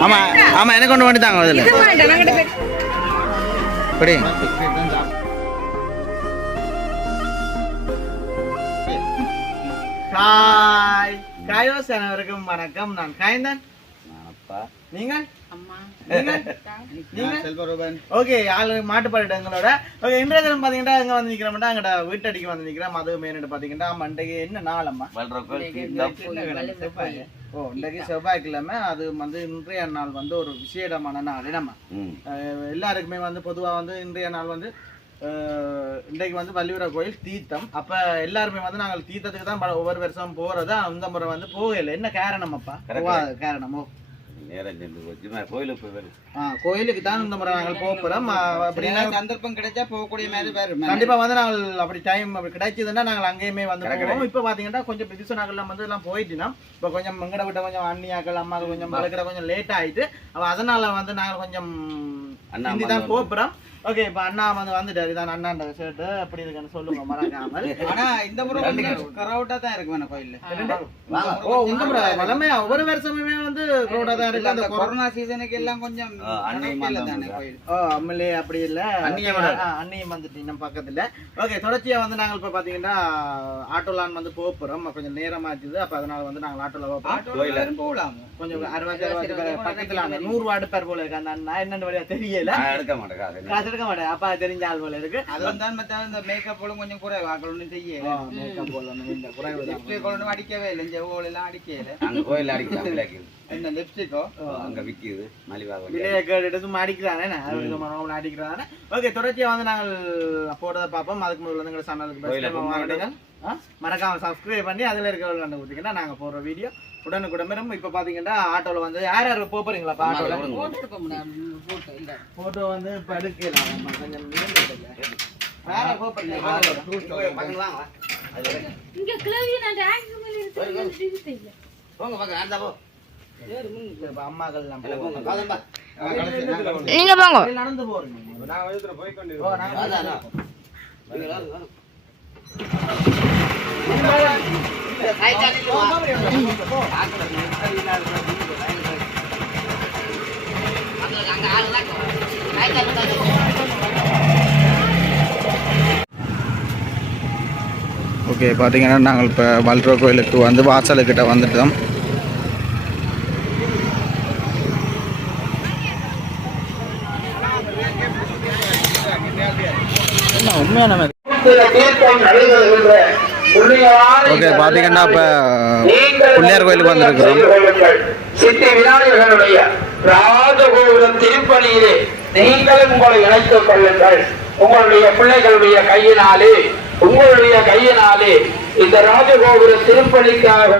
ஆமா ஆமா எனக்கு ஒன்று பண்ணி தாங்க அதில் இப்படி காய் வணக்கம். நான் காய்ந்தன் நானப்பா நீங்கள்? ஓகே ஆளு ஓகே இன்றைய தினம் பார்த்தீங்கன்னா எங்க வந்து நிக்கிறோம்னா எங்கட வீட்டடிக்கு வந்து நிக்கிறோம் அது மெயின் பார்த்தீங்கன்னா மண்டைக்கு என்ன நாள் அம்மா? செவ்வாய். ஓ இன்றைக்கு செவ்வாய்க்கிழமை. அது வந்து இன்றைய நாள் வந்து ஒரு விசேடமான நாள். நம்ம எல்லாருக்குமே வந்து பொதுவாக வந்து இன்றைய நாள் வந்து இன்றைக்கு வந்து வள்ளியூர கோயில் தீர்த்தம். அப்ப எல்லாருமே வந்து நாங்கள் தீர்த்தத்துக்கு தான் ஒவ்வொரு வருஷம் போறது அந்த முறை வந்து போகல என்ன காரணம் அப்பா? காரணமோ? நேரம் சென்று போச்சு. நான் கோயிலுக்கு ஆ கோயிலுக்கு தான் இந்த முறை நாங்கள் போக போறோம். அஹ் அப்படின்னா சந்தர்ப்பம் கிடைச்சா போகக்கூடிய மாதிரி வேறு கண்டிப்பா வந்து நாங்கள் அப்படி டைம் அப்படி கிடைச்சதுன்னா நாங்கள் அங்கேயுமே வந்து போவோம். இப்போ பாத்தீங்கன்னா கொஞ்சம் பிரிசு நாங்கள்லாம் வந்து எல்லாம் போயிட்டுனா இப்போ கொஞ்சம் எங்கட விட்ட கொஞ்சம் அண்ணியாக்கள் அம்மாக்கள் கொஞ்சம் வளர்க்குற கொஞ்சம் லேட் ஆயிட்டு அப்ப அதனால வந்து நாங்கள் கொஞ்சம் தான் போகிறோம் ஓகே இப்போ அண்ணா வந்து வந்துட்டாரு. இதான் அண்ணாண்ட ஷர்ட் எப்படி இருக்குன்னு சொல்லுங்க மறக்காமல். ஆனா இந்த முறை கரவுட்டா தான் இருக்கு வேணும் கோயில்ல. ஓ இந்த முறை வளமையா ஒவ்வொரு வருஷமுமே வந்து ரோடா தான் இருக்கு. அந்த கொரோனா சீசனுக்கு எல்லாம் கொஞ்சம். கோயில். ஓ அம்மலே அப்படி இல்ல. அண்ணியும் வந்துட்டு இன்னும் பக்கத்துல. ஓகே தொடர்ச்சியா வந்து நாங்கள் இப்ப பாத்தீங்கன்னா ஆட்டோலான் வந்து போறோம். கொஞ்சம் நேரம் ஆச்சுது. அப்ப அதனால வந்து நாங்கள் ஆட்டோல போறோம். போகலாம்? கொஞ்சம் அறுபது பக்கத்துல அந்த நூறு வார்டு பேர் போல இருக்கு. அந்த அண்ணா என்னன்னு வழியா தெரியல. எடுக்க மாட்டேன். எடுக்க மாட்டேன். அப்பா தெரிஞ்ச ஆள் போல இருக்கு. அது வந்தால் மத்த இந்த மேக்கப் போலும் கொஞ்சம் குறைவு. ஆக்கள் ஒன்றும் செய்யல. மேக்கப் போடணும் இந்த குறைவு தான். லிப்ஸ்டிக் அடிக்கவே இல்லை. ஜெவோல் எல்லாம் அடிக்கல. அங்க கோயில் அடிக்கலாம் என்ன லிப்ஸ்டிக்கோ அங்க விக்குது. மலிவாக விலையை கேட்டுட்டு சும்மா அடிக்கிறானே அடிக்கிறானே. ஓகே தொடர்ச்சியா வந்து நாங்கள் போடுறத பார்ப்போம். அதுக்கு முதல்ல வந்து எங்க சேனலுக்கு கோயிலை first time வாரீங்க. ஆ? மறக்காம சப்ஸ்கிரைப் பண்ணி அதுல இருக்கிறவங்க கண்டு கொடுத்தீங்கன்னா நாங்க போடுற வீடியோ உடனுக்குடன் வரும் இப்ப பாத்தீங்கன்னா ஆட்டோல வந்து யார் யார் போக போறீங்களா இப்ப ஆட்டோல? போட்டு இருக்க முடியாது போட்டோ இல்ல. போட்டோ வந்து இப்ப எடுக்கலாம் நம்ம கொஞ்சம் போக? இங்க கிளவி நான் மேல போங்க போங்க. அந்த போ. அம்மாக்கள் போங்க. போவாங்க. காதம்பா நீங்க போங்க. நடந்து போறீங்க அதான். வாங்க, வாங்க, வாங்க. ஓகே பார்த்தீங்கன்னா நாங்கள் இப்போ வல்ட்ரோ கோயிலுக்கு வந்து வாசலுக்கிட்ட வந்துட்டோம். உண்மையான ஓகே பார்த்தீங்கன்னா இப்போ பிள்ளையார் கோயிலுக்கு வந்திருக்கிறோம். சித்தி விநாயகருடைய ராஜகோபுரம் திருப்பணியிலே நீங்களும் உங்களை இணைத்துக் கொள்ளுங்கள். உங்களுடைய பிள்ளைகளுடைய கையினாலே உங்களுடைய கையினாலே இந்த ராஜகோபுர திருப்பணிக்காக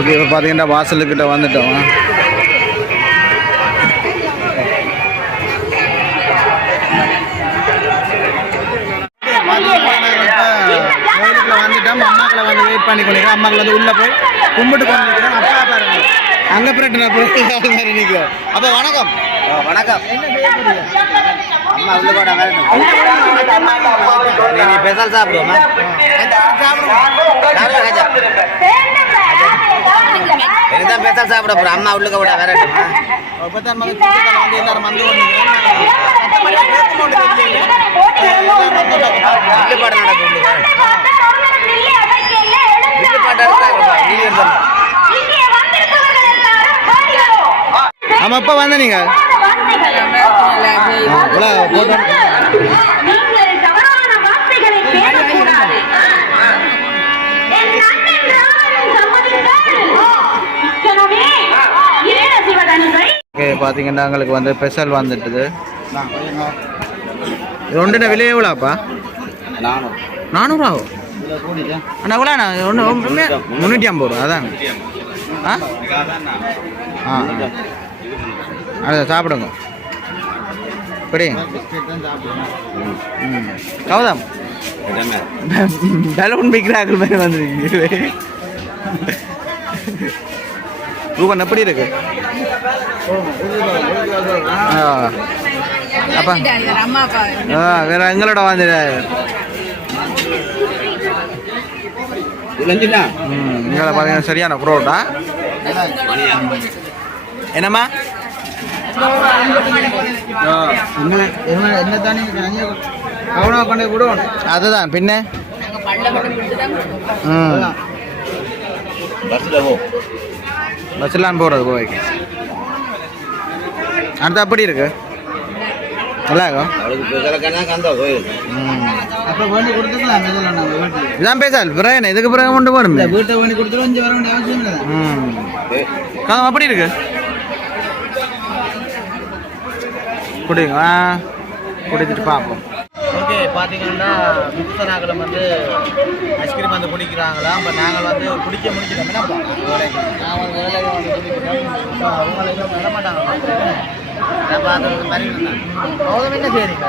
ஓகே இப்போ பார்த்தீங்கன்னா வாசலுக்கிட்ட வந்துட்டோம். வந்துட்டோம். அம்மாக்களை வந்து வெயிட் பண்ணி கொண்டிருக்கோம் அம்மாக்கள் வந்து உள்ள போய் கும்பிட்டு கொண்டிருக்கிறோம் அப்பா பாருங்க. அங்க பிரட்டனை போய் மாதிரி நிற்கிறோம் அப்ப வணக்கம். வணக்கம். அம்மா உள்ள வரணும் நீ பெசல் சாப்பிடுவோமா இதுதான் பெசல் சாப்பிட போறோம். அம்மா உள்ளுக்க விட கொண்டிருக்கிறோம் வில்லுப்பாடு நடக்கும் இருந்தோம் ஆமாம் இப்போ வந்த போட்டோ பார்த்தீங்கன்னா எங்களுக்கு வந்து ஸ்பெஷல் வந்துட்டுது. இது விலை எவ்வளோப்பா? நானும் நானூறாவோ அண்ணா? எவ்வளோண்ணா ஒன்று முந்நூற்றி ஐம்பது ரூபா அதான்? ஆ? ஆ. ஆ. அதை சாப்பிடுங்க. இப்படி ம். கௌதம். பலூன் விற்கிறார்கள் மாதிரி வந்துருக்கீங்க ரூபன் எப்படி இருக்குது அப்பா. ஆ வேற எங்களோட ம் இங்கே பார்த்தீங்கன்னா சரியான புரோட்டா என்னம்மா? அதுதான் பின்ன? ம். பஸ்ஸில் போ. பஸ்ஸில் போகிறது கோவைக்கு அடுத்து அப்படி இருக்கு. நல்லா இருக்கும் இதான் பேசால் பிறகு என்ன? இதுக்கு பிறகு கொண்டு போகணுமே. வீட்டை வேண்டி கொடுத்துட்டு இங்கே வர வேண்டிய அவசியம் இல்லை. ம். ஆ அப்படி இருக்கு. குடிங்க ஆ. குடிச்சிட்டு பார்ப்போம் ஓகே பார்த்தீங்கன்னா முக்தனாக்களும் வந்து ஐஸ்கிரீம் வந்து குடிக்கிறாங்களா அப்போ நாங்கள் வந்து குடிக்க முடிக்கிறோம் என்ன வேலைக்கு வேலைக்கு வந்து குடிக்கிறோம் அப்போ அவங்க எதுவும் விட மாட்டாங்க. நான் என்ன செய்றீங்க?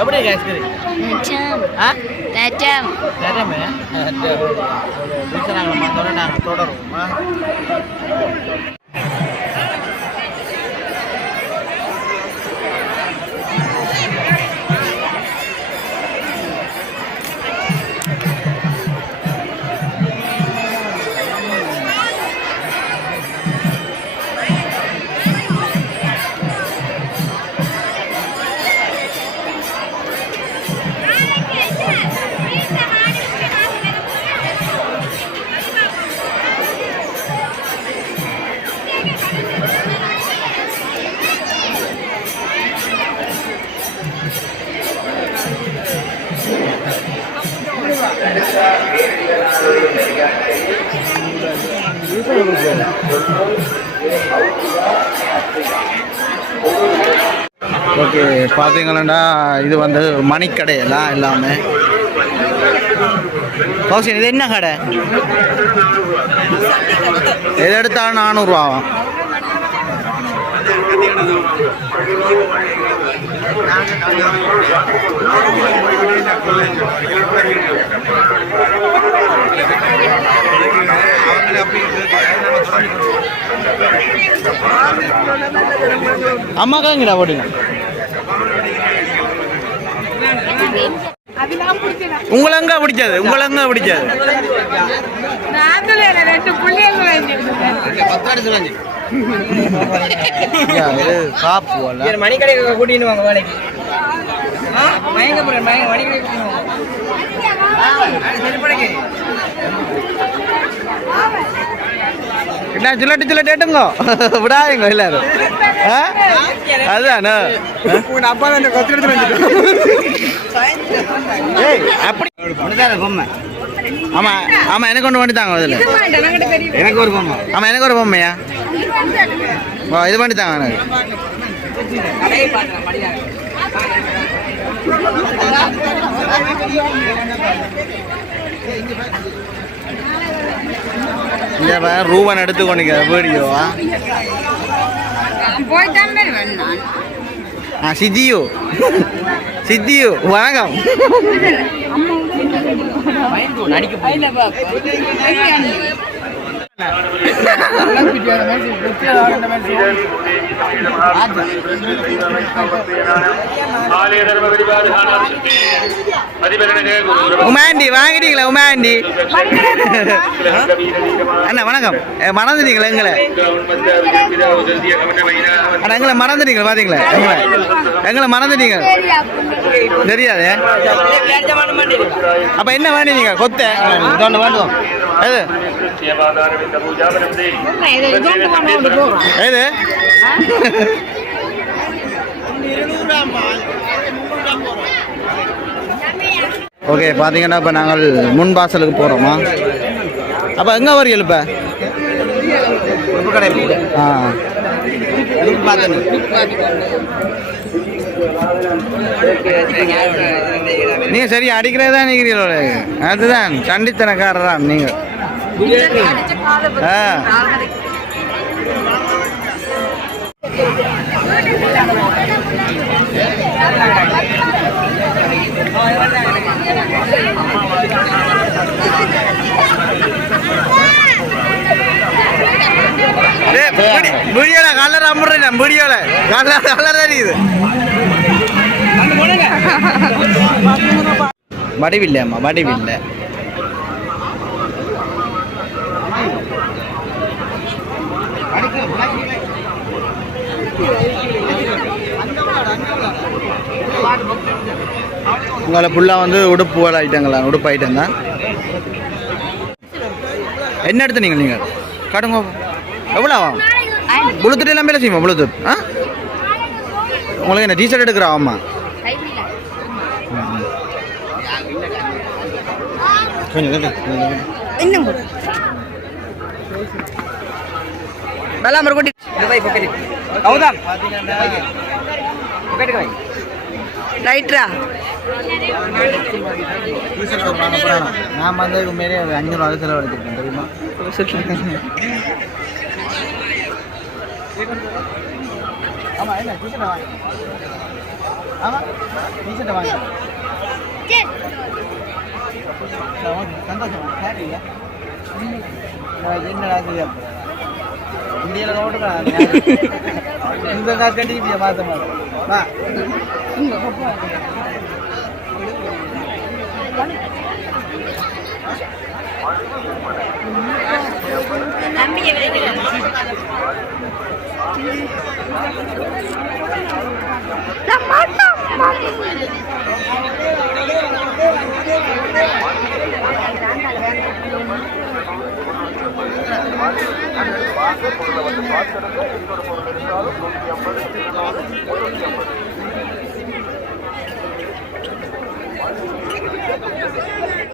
எப்படி ஐஸ்கிரீம் ஓகே பார்த்தீங்களா இது வந்து மணிக்கடையெல்லாம் எல்லாமே கௌசின் இது என்ன கடை? எது எடுத்தாலும் நானூறுரூவாவும் அம்மாக்காங்கடா போடுங்க. உங்களை எங்க பிடிச்சது உங்களை எங்க பிடிச்சது ரெண்டு பிள்ளைகள் காப்பு அல்ல மணிக்கடைக்கு கூட்டின்னு வாங்க வேலைக்கு. மயங்க போறேன் மயங்க மணிக்கடைக்கு என்ன சில்லட்டு சில்லட்டு ஏட்டுங்க? விடாதீங்க எல்லாரும். ஆ? அதுதானே? அப்பா தான் கொத்து எடுத்து ஏய் அப்படி பொம்மை. ஆமா ஆமா எனக்கு ஒன்று பண்ணி தாங்க அதில் எனக்கு ஒரு பொம்மை. ஆமா எனக்கு ஒரு பொம்மையா வா இது பண்ணி தாங்க எனக்கு பாரு, ரூபன் எடுத்து கொண்டிக்க வீடியோவா ஆ சித்தியு. சித்தியு வணக்கம். உமாண்டி வாங்கிட்டீங்களா உமாண்டி? அண்ணா வணக்கம். மறந்துட்டீங்களா எங்களை? அண்ணா எங்களை மறந்துட்டீங்களா பாத்தீங்களா? எங்களை எங்களை மறந்துட்டீங்க தெரியாது? அப்ப என்ன வேணுங்க கொத்த? இதொன்று வேண்டுவோம் எது? எது? ஓகே பார்த்தீங்கன்னா இப்போ நாங்கள் முன் வாசலுக்கு போகிறோமா அப்போ எங்கே வரீங்க இப்போ? ஆ. நீங்க சரி அடிக்கிறதா நிக்கிறீங்களோ அதுதான் சண்டித்தனக்காரரா நீங்க ஆ. வீடியோல கலர் அம்புறேன் வீடியோல கலர் கலர் தெரியுது வடிவில்லை அம்மா வடிவில்லை. உங்களை ஃபுல்லாக வந்து உடுப்பு வேலை ஐட்டங்களா உடுப்பு ஐட்டம் தான். என்ன எடுத்து நீங்கள் நீங்கள் காட்டுங்க எவ்வளோ ஆகும் ப்ளூத்தூத் எல்லாம் வேலை செய்யுமா ப்ளூத்தூத் ஆ? உங்களுக்கு என்ன டிஷர்ட் எடுக்கிறா? ஆமா. இன்னும் வை. ரைட்ரா? நான் வந்து உண்மையிலே அஞ்சு செலவழிச்சிருக்கேன் தெரியுமா? ஆமா என்ன டிஷர்ட்டை வாங்க. ஆமா டிஷர்ட்டை வாங்க. சந்தோஷமா. சரியா என்னடா செய்ய இந்தியாவில் ஓட்டுக்கலாம் இந்த காசு கட்டிக்கிட்டியா பார்த்து பொருளை வந்து பார்த்து இன்னொரு பொருள் இருந்தாலும் நூற்றி ஐம்பது நூற்றி ஐம்பது.